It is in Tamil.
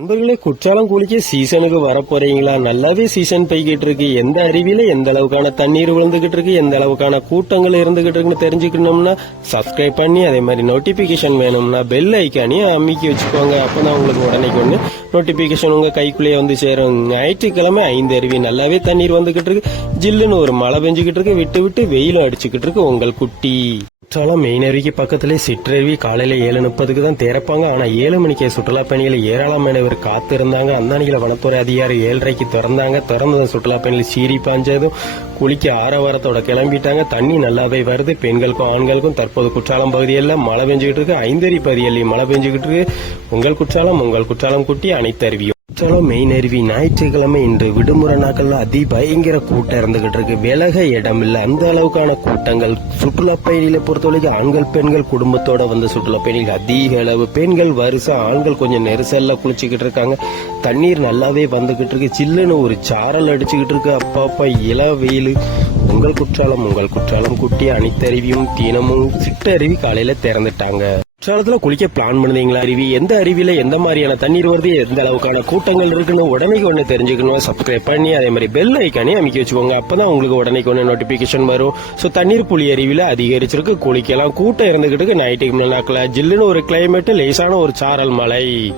நண்பர்களே குற்றாலம் குளிக்க சீசனுக்கு வர போறீங்களா நல்லாவே சீசன் போய்கிட்டு இருக்கு. எந்த அருவியில எந்த அளவுக்கான தண்ணீர் விழுந்துகிட்டு இருக்கு? எந்த அளவுக்கான கூட்டங்கள் இருந்துகிட்டு இருக்குன்னு தெரிஞ்சுக்கணும்னா சப்ஸ்கிரைப் பண்ணி அதே மாதிரி நோட்டிபிகேஷன் வேணும்னா பெல் ஐக்கானையும் அமைக்கி வச்சுக்கோங்க. அப்பதான் உங்களுக்கு உடனே ஒன்று நோட்டிபிகேஷன் உங்க கைக்குள்ளேயே வந்து சேரும். ஞாயிற்றுக்கிழமை ஐந்து அருவி நல்லாவே தண்ணீர் வந்துகிட்டு இருக்கு. ஜில்லுன்னு ஒரு மழை பெஞ்சுக்கிட்டு இருக்கு. விட்டு விட்டு வெயிலும் அடிச்சுக்கிட்டு இருக்கு உங்கள் குட்டி. குற்றாலம் மெயின் அருவிக்கு பக்கத்திலே சிற்றருவி காலையில ஏழு முப்பதுக்கு தான் திறப்பாங்க. ஆனா ஏழு மணிக்கு சுற்றுலா பயணிகள் ஏராளமானவர் காத்து இருந்தாங்க அந்தாணிகளை வனத்துறை அதிகாரி ஏழரைக்கு திறந்தாங்க. திறந்ததும் சுற்றுலா பயணிகள் சீரி பாஞ்சதும் குளிக்க ஆரவாரத்தோட கிளம்பிட்டாங்க. தண்ணி நல்லாவே வருது. பெண்களுக்கும் ஆண்களுக்கும் தற்போது குற்றாலம் பகுதியில் மழை பெஞ்சுக்கிட்டு இருக்கு. ஐந்தறி பகுதியில் மழை பெஞ்சுக்கிட்டு இருக்கு. உங்கள் குற்றாலம் உங்கள் குற்றாலம் குட்டி அனைத்து அருவியும் குற்றாலம் மெயின் அருவி ஞாயிற்றுக்கிழமை இன்று விடுமுறை நாட்கள்ல அதி பயங்கர கூட்டம் இருந்துகிட்டு இருக்கு. விலக இடம் இல்ல. அந்த அளவுக்கான கூட்டங்கள். சுற்றுலா பயணிகளை பொறுத்தவரைக்கும் ஆண்கள் பெண்கள் குடும்பத்தோட வந்த சுற்றுலா பயணிகள் அதிக அளவு. பெண்கள் வருஷம் ஆண்கள் கொஞ்சம் நெரிசல்ல குளிச்சுக்கிட்டு இருக்காங்க. தண்ணீர் நல்லாவே வந்துகிட்டு இருக்கு. சில்லுன்னு ஒரு சாரல் அடிச்சுக்கிட்டு இருக்கு. அப்பா இள வெயில். உங்கள் குற்றாலம் உங்கள் குற்றாலம் குட்டி அனைத்தருவியும் தினமும். சிட்டருவி காலையில திறந்துட்டாங்க. குற்றாலத்துல குளிக்க பிளான் பண்ணுதீங்களா அருவி? எந்த அருவியில எந்த மாதிரியான தண்ணீர் வருது எந்த அளவுக்கான கூட்டங்கள் இருக்குன்னு உடனே ஒண்ணு தெரிஞ்சுக்கணும் சப்ஸ்கிரைப் பண்ணி அதே மாதிரி பெல் ஐக்கானே அமைக்க வச்சுக்கோங்க. அப்பதான் உங்களுக்கு உடனேக்கு ஒண்ணு நோட்டிபிகேஷன் வரும். சோ தண்ணீர் புலி அருவியில அதிகரிச்சிருக்கு குளிக்கலாம். கூட்டம் இருந்துகிட்டு நைட்டுக்கு நாக்கில். ஜில்லுன்னு ஒரு கிளைமேட் லேசான ஒரு சாரல் மழை.